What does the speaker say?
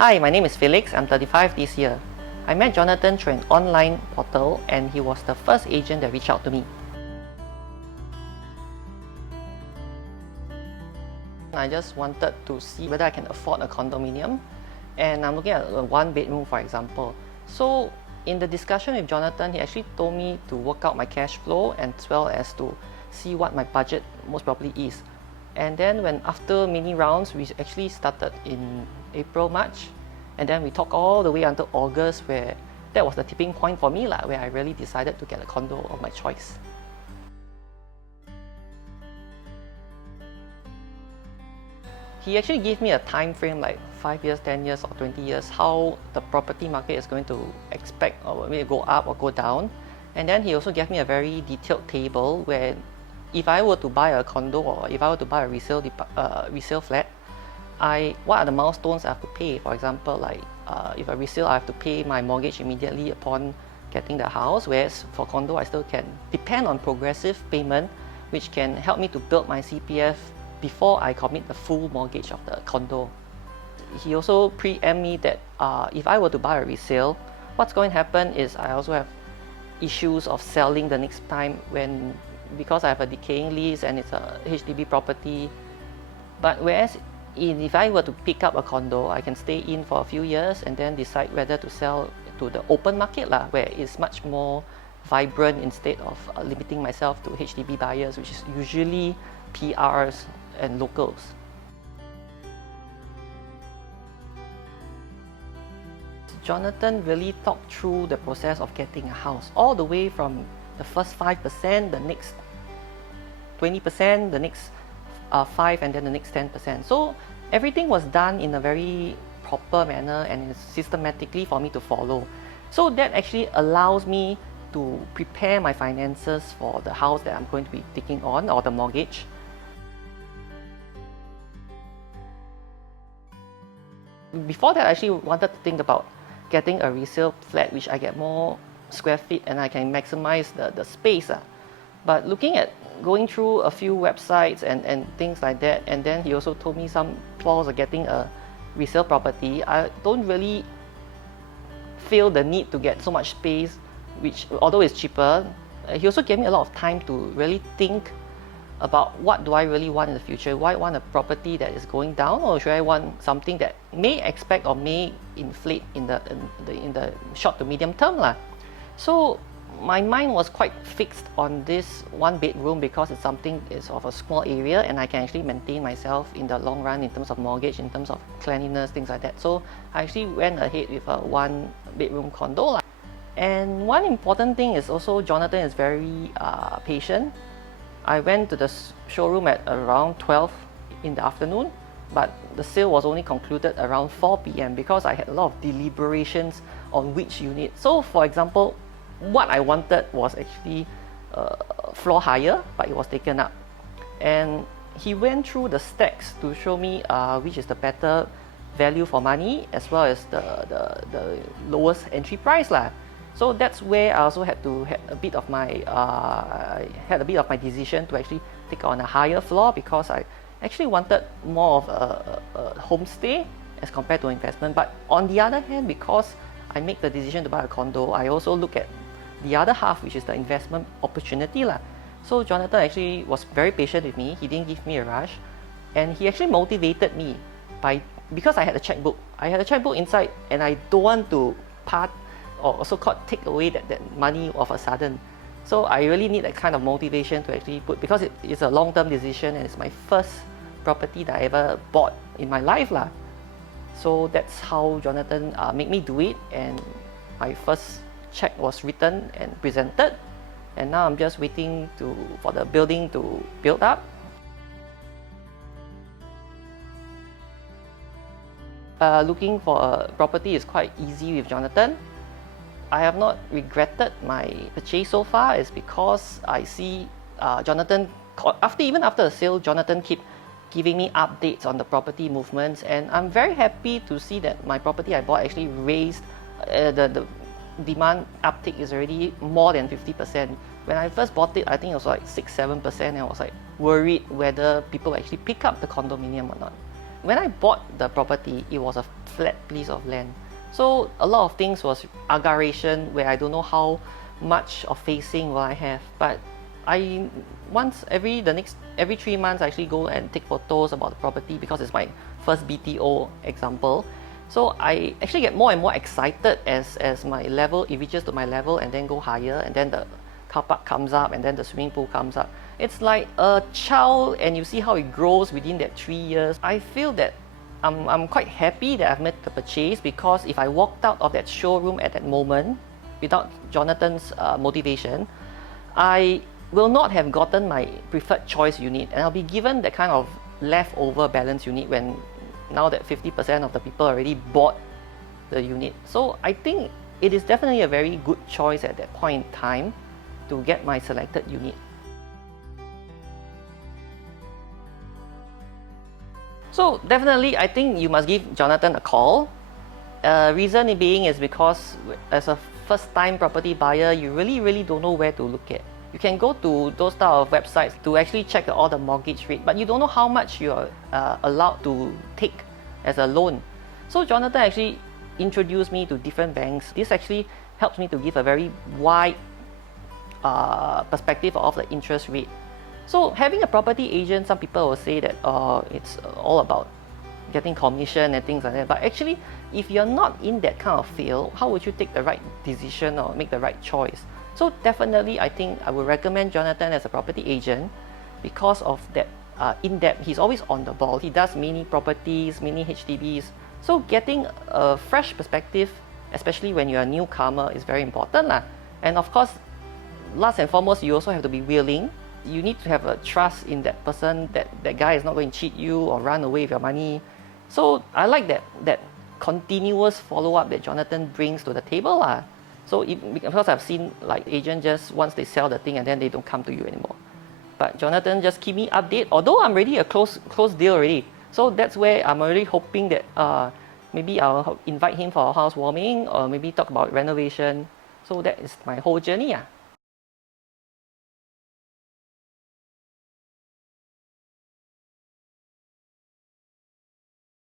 Hi, my name is Felix. I'm 35 this year. I met Jonathan through an online portal and he was the first agent that reached out to me. I just wanted to see whether I can afford a condominium, and I'm looking at a one bedroom, for example. So in the discussion with Jonathan, he actually told me to work out my cash flow as well as to see what my budget most probably is. And then after many rounds, we actually started in April, March, and then we talked all the way until August, where that was the tipping point for me, where I really decided to get a condo of my choice. He actually gave me a time frame like 5 years, 10 years or 20 years, how the property market is going to expect or maybe go up or go down. And then he also gave me a very detailed table where if I were to buy a condo or if I were to buy a resale flat, what are the milestones I have to pay? For example, like if a resale, I have to pay my mortgage immediately upon getting the house, whereas for condo, I still can depend on progressive payment, which can help me to build my CPF before I commit the full mortgage of the condo. He also preempt me that if I were to buy a resale, what's going to happen is I also have issues of selling the next time because I have a decaying lease and it's a HDB property. But whereas if I were to pick up a condo, I can stay in for a few years and then decide whether to sell to the open market where it's much more vibrant instead of limiting myself to HDB buyers, which is usually PRs and locals. Jonathan really talked through the process of getting a house, all the way from the first 5%, the next 20%, the next 5%, and then the next 10%. So everything was done in a very proper manner and systematically for me to follow. So that actually allows me to prepare my finances for the house that I'm going to be taking on, or the mortgage. Before that, I actually wanted to think about getting a resale flat, which I get more square feet and I can maximize the space. But looking at going through a few websites and things like that, and then he also told me some flaws of getting a resale property, I don't really feel the need to get so much space, which although it's cheaper, he also gave me a lot of time to really think about what do I really want in the future. Do I want a property that is going down, or should I want something that may expect or may inflate in the short to medium term? So my mind was quite fixed on this one bedroom because it's of a small area and I can actually maintain myself in the long run in terms of mortgage, in terms of cleanliness, things like that. So I actually went ahead with a one bedroom condo. And one important thing is also Jonathan is very patient. I went to the showroom at around 12 in the afternoon, but the sale was only concluded around 4 p.m. because I had a lot of deliberations on which unit. So for example, what I wanted was actually floor higher, but it was taken up. And he went through the stacks to show me which is the better value for money as well as the lowest entry price. So that's where I also had a bit of my decision to actually take on a higher floor, because I actually wanted more of a homestay as compared to investment. But on the other hand, because I make the decision to buy a condo, I also look at the other half, which is the investment opportunity. So Jonathan actually was very patient with me. He didn't give me a rush, and he actually motivated me because I had a checkbook. I had a checkbook inside, and I don't want to part or so-called take away that money of a sudden. So I really need that kind of motivation to actually because it's a long-term decision and it's my first property that I ever bought in my life. So that's how Jonathan made me do it, and my first check was written and presented, and now I'm just waiting for the building to build up. Looking for a property is quite easy with Jonathan. I have not regretted my purchase so far, is because I see Jonathan, even after the sale, Jonathan keep giving me updates on the property movements, and I'm very happy to see that my property I bought actually raised, the demand uptick is already more than 50%. When I first bought it, I think it was like 6-7%, and I was like worried whether people actually pick up the condominium or not. when I bought the property, it was a flat piece of land. So a lot of things was agaration where I don't know how much of facing will I have. But I once every 3 months I actually go and take photos about the property because it's my first BTO example. So I actually get more and more excited as my level, it reaches to my level and then go higher, and then the car park comes up and then the swimming pool comes up. It's like a child and you see how it grows within that 3 years. I feel that I'm quite happy that I've made the purchase, because if I walked out of that showroom at that moment without Jonathan's motivation, I will not have gotten my preferred choice unit, and I'll be given that kind of leftover balance unit when now that 50% of the people already bought the unit. So I think it is definitely a very good choice at that point in time to get my selected unit. So definitely I think you must give Jonathan a call. Reason being is because as a first time property buyer, you really don't know where to look at. You can go to those type of websites to actually check all the mortgage rate, but you don't know how much you're allowed to take as a loan. So Jonathan actually introduced me to different banks. This actually helps me to give a very wide perspective of the interest rate. So having a property agent, some people will say that it's all about getting commission and things like that. But actually, if you're not in that kind of field, how would you take the right decision or make the right choice? So definitely, I think I would recommend Jonathan as a property agent because of that in-depth. He's always on the ball. He does mini properties, mini HDBs. So getting a fresh perspective, especially when you're a newcomer, is very important lah. And of course, last and foremost, you also have to be willing. You need to have a trust in that person, that that guy is not going to cheat you or run away with your money. So I like that continuous follow-up that Jonathan brings to the table lah. So because I've seen like agents just once they sell the thing and then they don't come to you anymore. But Jonathan just keep me update, although I'm already a close deal already. So that's where I'm already hoping that maybe I'll invite him for a housewarming or maybe talk about renovation. So that is my whole journey.